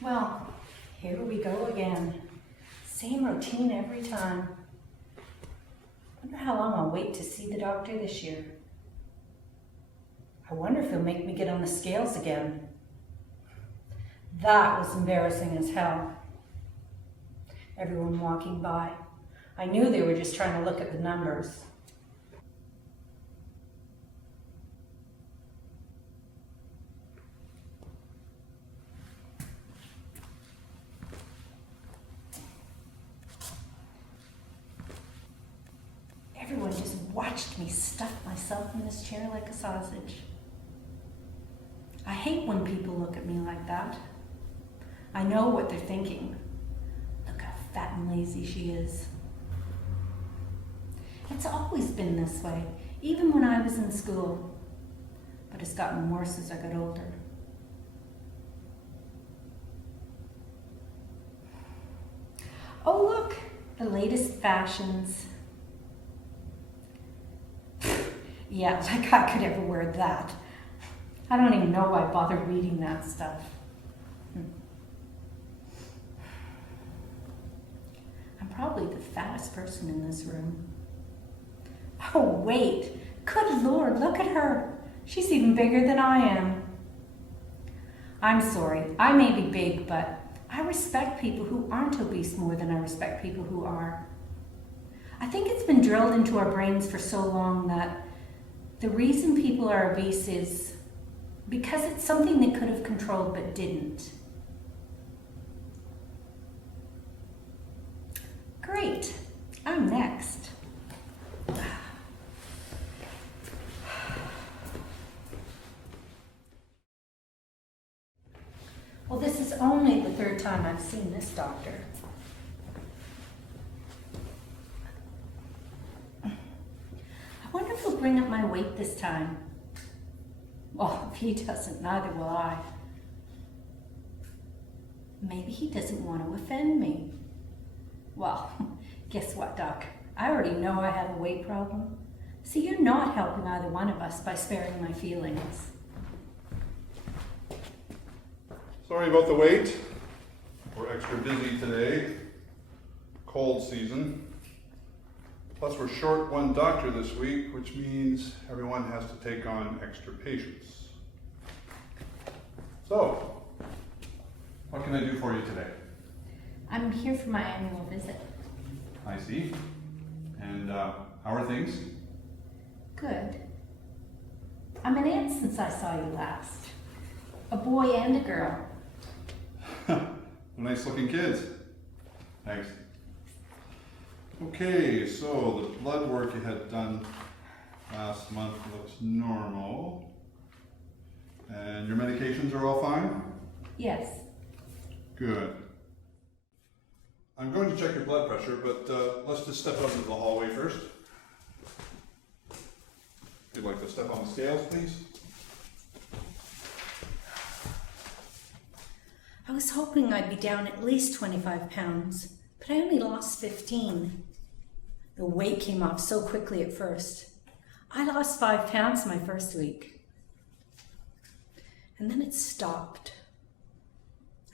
Well, here we go again. Same routine every time. Wonder how long I'll wait to see the doctor this year. I wonder if he'll make me get on the scales again. That was embarrassing as hell. Everyone walking by. I knew they were just trying to look at the numbers. Everyone just watched me stuff myself in this chair like a sausage. I hate when people look at me like that. I know what they're thinking. Look how fat and lazy she is. It's always been this way, even when I was in school. But it's gotten worse as I got older. Oh look, the latest fashions. Yeah, like I could ever wear that. I don't even know why I bothered reading that stuff. I'm probably the fattest person in this room. Oh wait, good Lord, look at her. She's even bigger than I am. I'm sorry, I may be big, but I respect people who aren't obese more than I respect people who are. I think it's been drilled into our brains for so long that the reason people are obese is because it's something they could have controlled but didn't. Great, I'm next. Well, this is only the third time I've seen this doctor. I wonder if he'll bring up my weight this time. Well, if he doesn't, neither will I. Maybe he doesn't want to offend me. Well, guess what, Doc? I already know I have a weight problem. So you're not helping either one of us by sparing my feelings. Sorry about the wait. We're extra busy today. Cold season. Plus we're short one doctor this week, which means everyone has to take on extra patients. So, what can I do for you today? I'm here for my annual visit. I see. And how are things? Good. I'm an aunt since I saw you last. A boy and a girl. Nice looking kids. Thanks. Okay, so the blood work you had done last month looks normal. And your medications are all fine? Yes. Good. I'm going to check your blood pressure, but let's just step out into the hallway first. If you'd like to step on the scales, please. I was hoping I'd be down at least 25 pounds, but I only lost 15. The weight came off so quickly at first. I lost 5 pounds my first week. And then it stopped.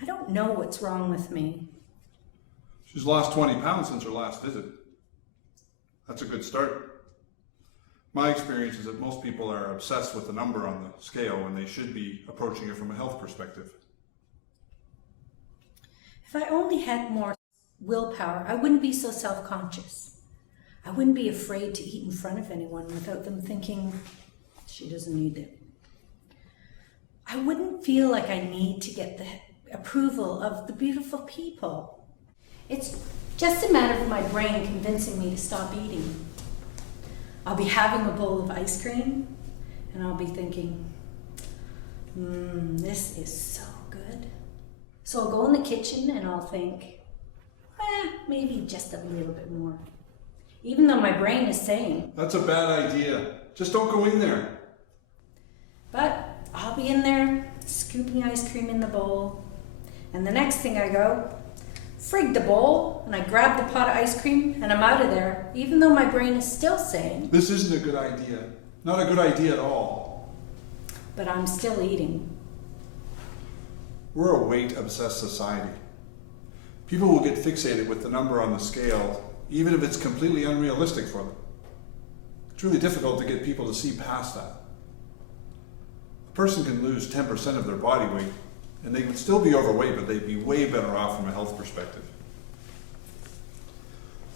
I don't know what's wrong with me. She's lost 20 pounds since her last visit. That's a good start. My experience is that most people are obsessed with the number on the scale when they should be approaching it from a health perspective. If I only had more willpower, I wouldn't be so self-conscious. I wouldn't be afraid to eat in front of anyone without them thinking she doesn't need it. I wouldn't feel like I need to get the approval of the beautiful people. It's just a matter of my brain convincing me to stop eating. I'll be having a bowl of ice cream and I'll be thinking, this is so good. So I'll go in the kitchen and I'll think, maybe just a little bit more. Even though my brain is saying, That's a bad idea. Just don't go in there. But I'll be in there scooping ice cream in the bowl. And the next thing I go, frig the bowl, and I grab the pot of ice cream and I'm out of there, even though my brain is still saying, This isn't a good idea. Not a good idea at all. but I'm still eating. We're a weight-obsessed society. People will get fixated with the number on the scale, even if it's completely unrealistic for them. It's really difficult to get people to see past that. A person can lose 10% of their body weight, and they would still be overweight, but they'd be way better off from a health perspective.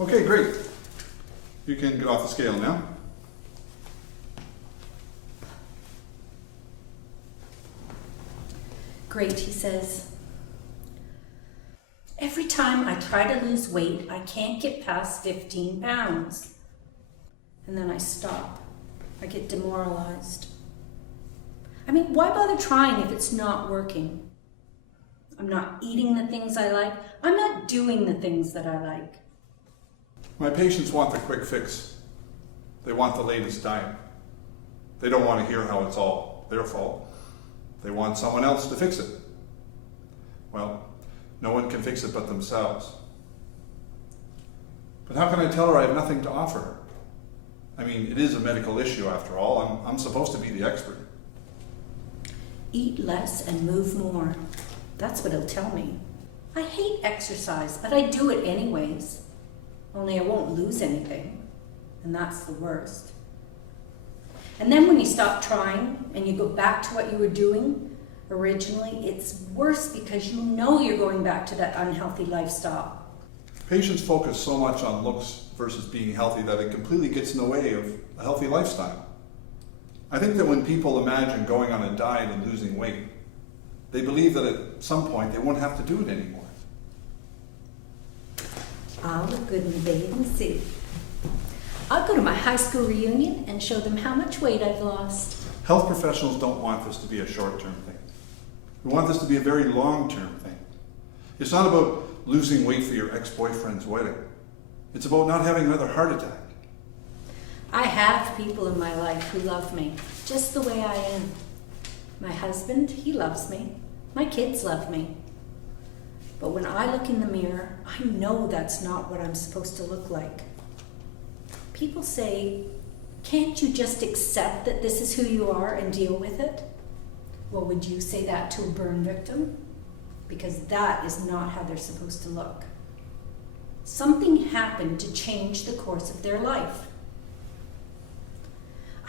Okay, great. You can get off the scale now. Great, he says. Every time I try to lose weight, I can't get past 15 pounds. And then I stop. I get demoralized. I mean, why bother trying if it's not working? I'm not eating the things I like. I'm not doing the things that I like. My patients want the quick fix. They want the latest diet. They don't want to hear how it's all their fault. They want someone else to fix it. Well, no one can fix it but themselves. But how can I tell her I have nothing to offer her? I mean, it is a medical issue after all. I'm supposed to be the expert. Eat less and move more. That's what he'll tell me. I hate exercise, but I do it anyways. Only I won't lose anything, and that's the worst. And then when you stop trying and you go back to what you were doing originally, it's worse because you know you're going back to that unhealthy lifestyle. Patients focus so much on looks versus being healthy that it completely gets in the way of a healthy lifestyle. I think that when people imagine going on a diet and losing weight, they believe that at some point they won't have to do it anymore. I'll look good in the bathing and see. I'll go to my high school reunion and show them how much weight I've lost. Health professionals don't want this to be a short-term thing. We want this to be a very long-term thing. It's not about losing weight for your ex-boyfriend's wedding. It's about not having another heart attack. I have people in my life who love me just the way I am. My husband, he loves me. My kids love me. But when I look in the mirror, I know that's not what I'm supposed to look like. People say, can't you just accept that this is who you are and deal with it? Well, would you say that to a burn victim? Because that is not how they're supposed to look. Something happened to change the course of their life.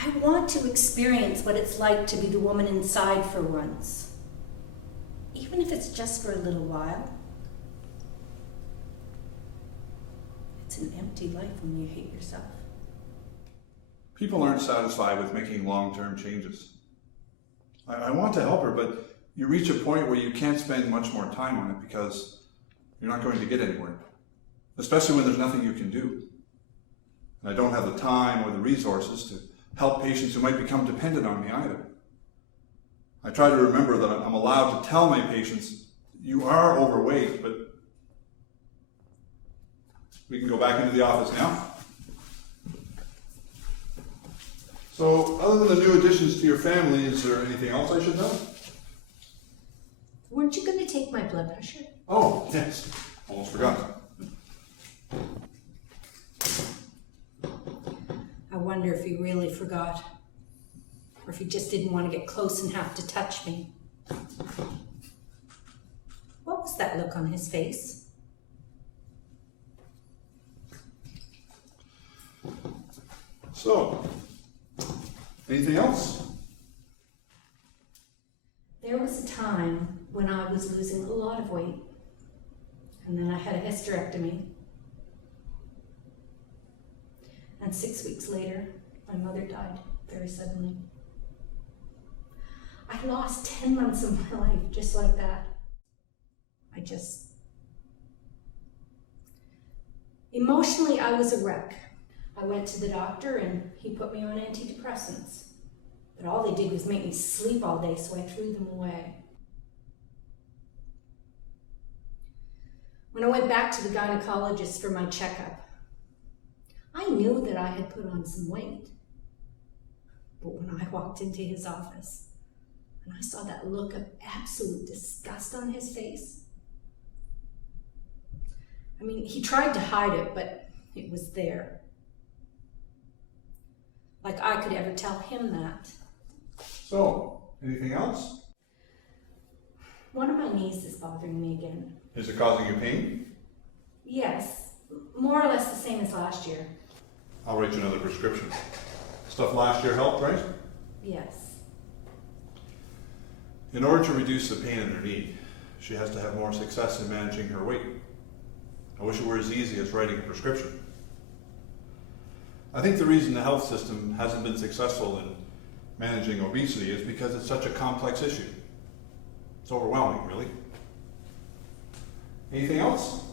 I want to experience what it's like to be the woman inside for once, even if it's just for a little while. It's an empty life when you hate yourself. People aren't satisfied with making long-term changes. I want to help her, but you reach a point where you can't spend much more time on it because you're not going to get anywhere, especially when there's nothing you can do. And I don't have the time or the resources to help patients who might become dependent on me either. I try to remember that I'm allowed to tell my patients, you are overweight, but we can go back into the office now. So, other than the new additions to your family, is there anything else I should know? Weren't you going to take my blood pressure? Oh, yes. Almost forgot. I wonder if he really forgot, or if he just didn't want to get close and have to touch me. What was that look on his face? So, anything else? There was a time when I was losing a lot of weight, and then I had a hysterectomy. And 6 weeks later, my mother died very suddenly. I lost 10 months of my life just like that. Emotionally, I was a wreck. I went to the doctor and he put me on antidepressants. But all they did was make me sleep all day, so I threw them away. When I went back to the gynecologist for my checkup, I knew that I had put on some weight. But when I walked into his office and I saw that look of absolute disgust on his face, I mean, he tried to hide it, but it was there. Like I could ever tell him that. So, anything else? One of my knees is bothering me again. Is it causing you pain? Yes, more or less the same as last year. I'll write you another prescription. Stuff last year helped, right? Yes. In order to reduce the pain in her knee, she has to have more success in managing her weight. I wish it were as easy as writing a prescription. I think the reason the health system hasn't been successful in managing obesity is because it's such a complex issue. It's overwhelming, really. Anything else?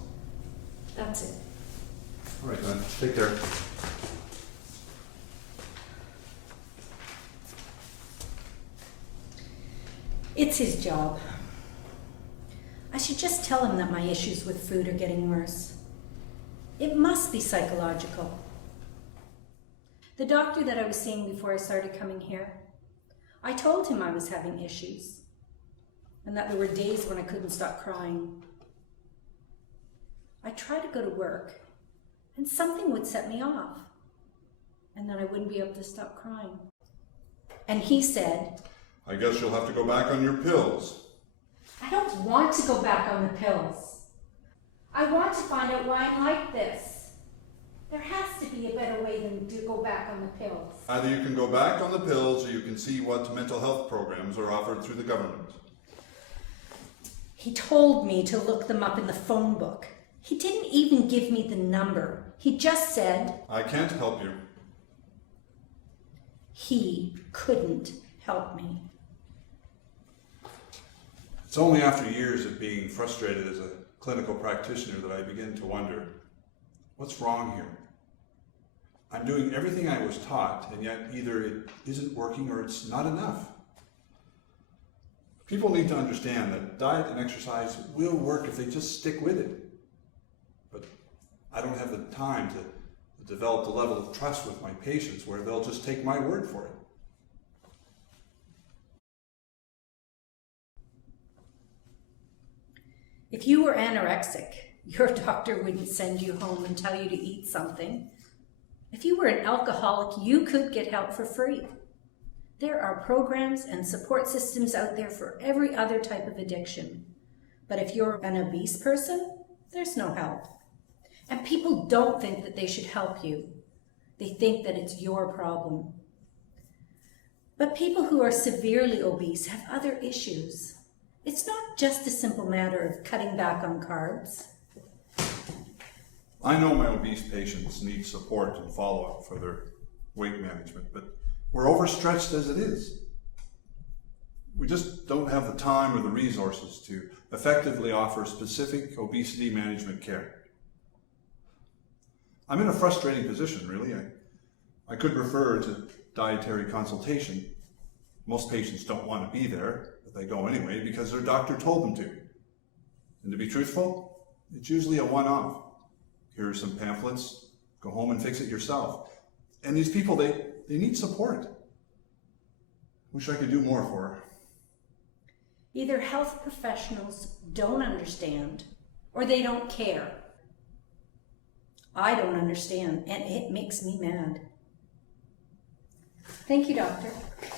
That's it. All right, then. Take care. It's his job. I should just tell him that my issues with food are getting worse. It must be psychological. The doctor that I was seeing before I started coming here, I told him I was having issues and that there were days when I couldn't stop crying. I tried to go to work and something would set me off and then I wouldn't be able to stop crying. And he said, I guess you'll have to go back on your pills. I don't want to go back on the pills. I want to find out why I'm like this. There has to be a better way than to go back on the pills. Either you can go back on the pills or you can see what mental health programs are offered through the government. He told me to look them up in the phone book. He didn't even give me the number. He just said, I can't help you. He couldn't help me. It's only after years of being frustrated as a clinical practitioner that I begin to wonder, what's wrong here? I'm doing everything I was taught, and yet either it isn't working or it's not enough. People need to understand that diet and exercise will work if they just stick with it. But I don't have the time to develop the level of trust with my patients where they'll just take my word for it. If you were anorexic, your doctor wouldn't send you home and tell you to eat something. If you were an alcoholic, you could get help for free. There are programs and support systems out there for every other type of addiction. But if you're an obese person, there's no help. And people don't think that they should help you. They think that it's your problem. But people who are severely obese have other issues. It's not just a simple matter of cutting back on carbs. I know my obese patients need support and follow-up for their weight management, but we're overstretched as it is. We just don't have the time or the resources to effectively offer specific obesity management care. I'm in a frustrating position, really. I could refer to dietary consultation. Most patients don't want to be there, but they go anyway because their doctor told them to. And to be truthful, it's usually a one-off. Here are some pamphlets, go home and fix it yourself. And these people, they need support. Wish I could do more for her. Either health professionals don't understand or they don't care. I don't understand, and it makes me mad. Thank you, doctor.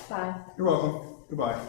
Bye. You're welcome. Goodbye.